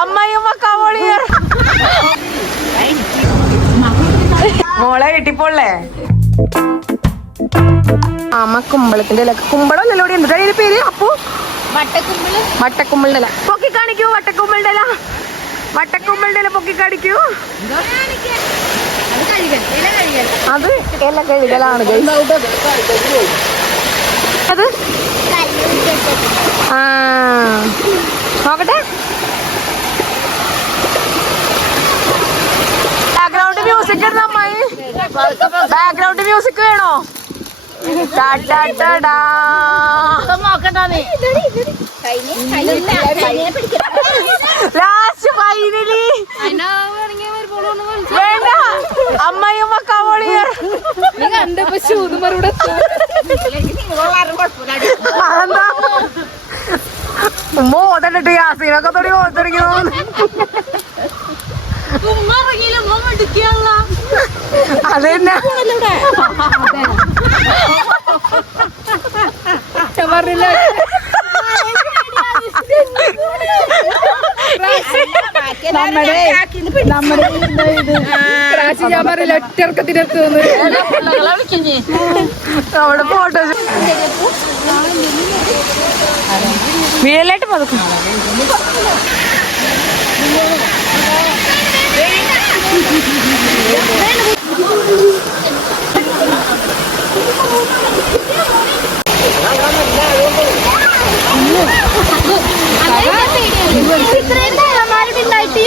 അമ്മയും കവളിയർ മോളെ കിട്ടിപ്പോളേ. അമ്മ കുമ്പളത്തിന്റെ ഇല. കുമ്പളല്ലോ എന്താ അതിന്റെ പേര്? അപ്പു വട്ടക്കുമ്പളിന്റെ ഇല പൊക്കി കാണിക്കൂ. വട്ടക്കുമ്പളിന്റെ ഇല, വട്ടക്കുമ്പളിന്റെ ഇല പൊക്കി കാണിക്കൂ. അത് ഇല കഴുകലാണ്. അത് ആ നോക്കട്ടെ. ബാക്ക്ഗ്രൗണ്ട് മ്യൂസിക് ഇടുന്ന അമ്മായി. ബാക്ക്ഗ്രൗണ്ട് മ്യൂസിക് വേണോ? ലാസ്റ്റ് ഫൈനലി വേണ്ട. അമ്മയും കവളിയർ മോതണ്ടിട്ട് യാസീനൊക്കെ തൊടി മോത്തിരിക്കുന്നു. അതന്നെ ഒറ്റർക്കത്തിനടുത്ത് അവിടെ ഫോട്ടോ വീഴലായിട്ട് പതുക്കും.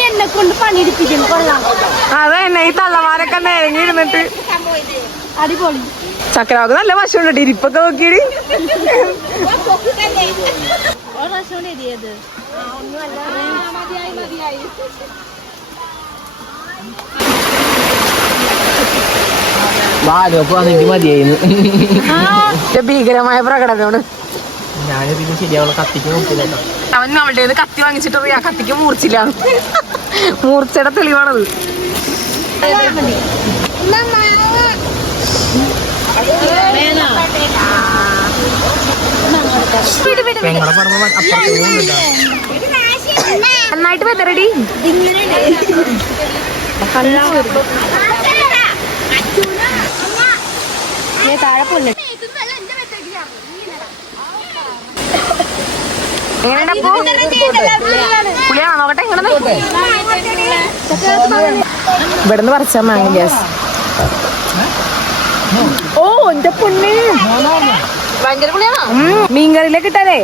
എന്നെ കൊണ്ട് പണിയെടുപ്പിക്കും. കൊള്ളാം. അതന്നെ ഈ തള്ളമാരൊക്കെ നിരങ്ങിയിരുന്നിട്ട് അടിപൊളി. ചക്രാവ് നല്ല വശമുണ്ട്. ഇരിപ്പൊക്കെ നോക്കിയിട്ട് ഭീകരമായ പ്രകടനമാണ്. അവൻ അവളുടെ കത്തി വാങ്ങിച്ചിട്ട് ആ കത്തിക്ക് മൂർച്ചില്ല. മൂർച്ചയുടെ തെളിവാണത്. നന്നായിട്ട് വെതറടി. താഴെ പോലെ എങ്ങനെയാണപ്പോ പുളിയാണോ? നോക്കട്ടെ എങ്ങനെ ഇവിടുന്ന് പറിച്ചാ മാങ്ങ ഗ്യാസ്. ഓ എന്റെ പൊണ്ണേ ഭയങ്കര പുളിയാണോ? മീൻകറിയിലേക്ക് ഇട്ടാലേ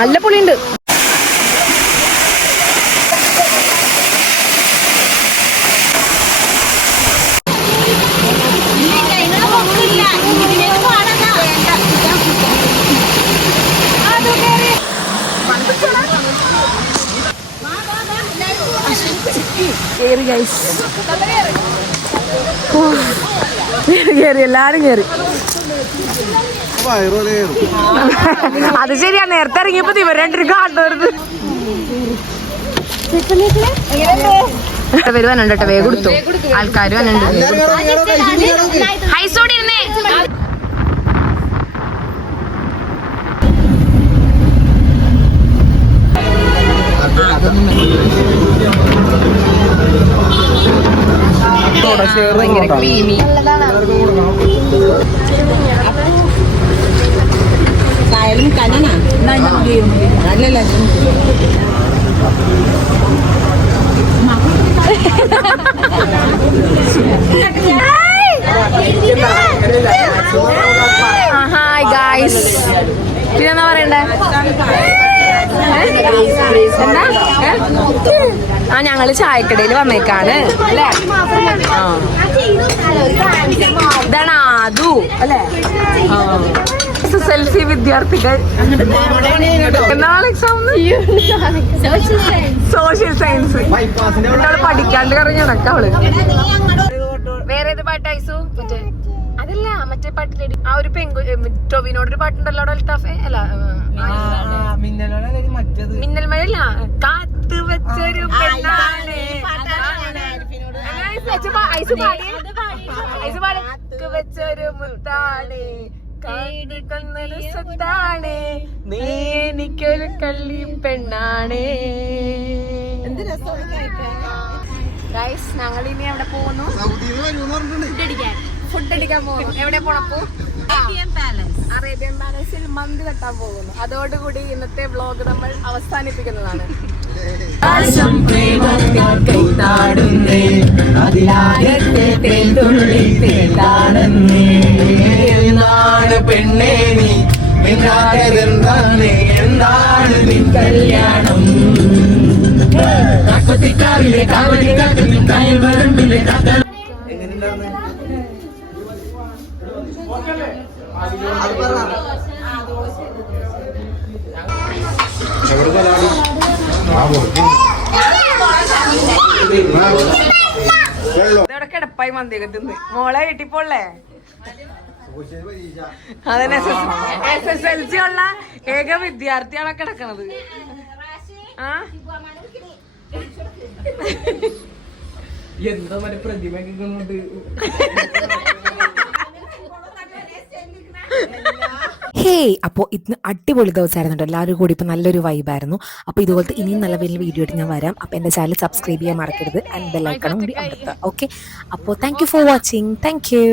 നല്ല പുളിയുണ്ട്. കേറി എല്ലാരും കേറി. അത് ശരിയാ. നേരത്തെ ഇറങ്ങിയപ്പോ ഇവർ രണ്ടു കാണുന്നത് പേര് വന്നുണ്ട് കേട്ടോ. വേഗം കൊടുത്തു. ആൾക്കാർ വന്നുണ്ട്. ഹൈസോടി ഇരുന്നേ. ഭയങ്കര ക്രീമി. Hi guys. പിന്നെന്താ പറയണ്ടേ? ആ ഞങ്ങള് ചായക്കടയിൽ വന്നേക്കാണ് അല്ലേ? ഇതാണ് ആദു അല്ലേ? SSLC വിദ്യാർത്ഥികൾ. എന്നാണ് എക്സാം? Social science. എന്നോട് പഠിക്കാണ്ട് കറിഞ്ഞ നടക്കവള്. വേറെ ഏത് പാട്ട് ഐസു? മറ്റേ അതല്ല മറ്റേ പാട്ടിലേടി ആ ഒരു ടൊവിനോടൊരു പാട്ടുണ്ടല്ലോ അൽത്താഫെ. അല്ല മിന്നൽ മഴയില്ല. കാത്തു വെച്ചൊരു വെച്ചൊരു മുത്താണ് കാണിക്കുന്നൊരു സ്വത്താണ്, നീ എനിക്കൊരു കള്ളി പെണ്ണാണ്. ഗൈസ്, ഞങ്ങൾ ഇനി എവിടെ പോകുന്നു? ഫുഡ് അടിക്കാൻ പോകുന്നു. എവിടെ പോണപ്പോ? അറേബ്യൻ പാലസിൽ മന്തി തട്ടാൻ പോകുന്നു. അതോടുകൂടി ഇന്നത്തെ വ്ലോഗ് നമ്മൾ അവസാനിപ്പിക്കുന്നതാണ്. പെണ്ണേ നീ എന്താണ് എന്താണ് നിൻ കല്യാണം? ഇതോടെ കിടപ്പായി മന്തിയൊക്കെ തിന്ന് മോളെ കിട്ടിപ്പോളേ. അതന്നെ SSLC ഉള്ള ഏക വിദ്യാർത്ഥിയാണ് കിടക്കണത്. ആ എന്താ മറ്റേ പ്രതിമയൊക്കെ കൊണ്ട് ഹേയ്, അപ്പോൾ ഇന്ന് അടിപൊളി ദിവസമായിരുന്നു കേട്ടോ. എല്ലാവരും കൂടി ഇപ്പോൾ നല്ലൊരു വൈബായിരുന്നു. അപ്പോൾ ഇതുപോലത്തെ ഇനിയും നല്ല വലിയ വീഡിയോ ആയിട്ട് ഞാൻ വരാം. അപ്പോൾ എൻ്റെ ചാനൽ സബ്സ്ക്രൈബ് ചെയ്യാൻ മറക്കരുത്. ആൻഡ് ബെൽ ഐക്കണും കൂടി അമർത്തുക. ഓക്കെ, അപ്പോൾ thank you for watching. Thank you.